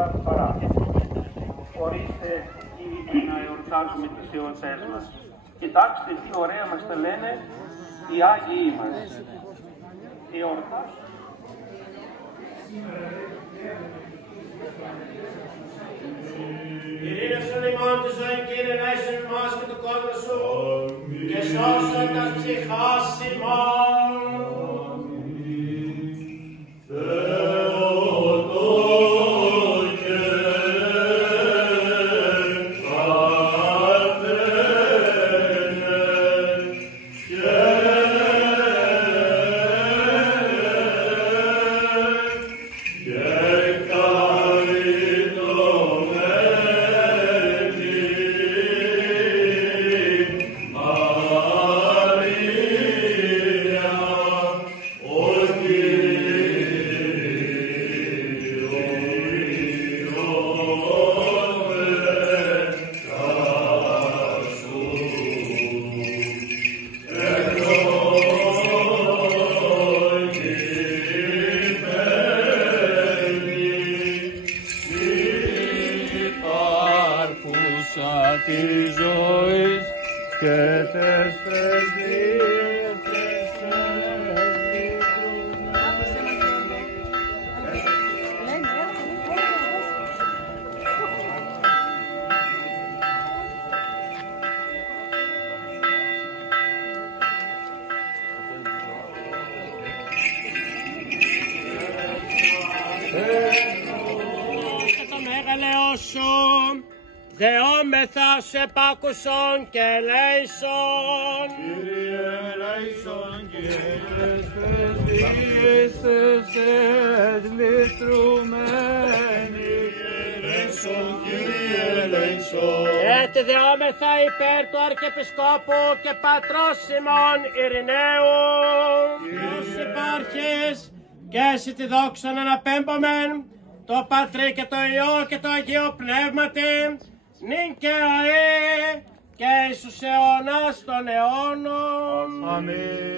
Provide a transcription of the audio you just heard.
τόσα παρά. Ορίστε ήδη να εορτάζουμε τις εορτές μας. Κοιτάξτε τι ωραία μας τα λένε οι Άγιοι μας. Εορτάζουν. Ειρήνευσον ημών τη ζωή, Κύριε, νέσαι ημάς και το κόσμο σου, και σώσον τας ψυχάς ημών. Δεόμεθα σε πάκουσον και ελέησον. Κύριε ελέησον, Κύριε σπεσδίσες λυτρουμένοι. Ελέησον, Κύριε ελέησον. Έτσι δεόμεθα υπέρ του Αρχιεπισκόπου και Πατρός ημών Ειρηναίου. Ως υπάρχεις και εσύ τη δόξα να αναπέμπομεν το Πατρί και το Υιό και το Αγίο Πνεύματι, νυν και αε και εις τους αιώνας των αιώνων. Αμήν.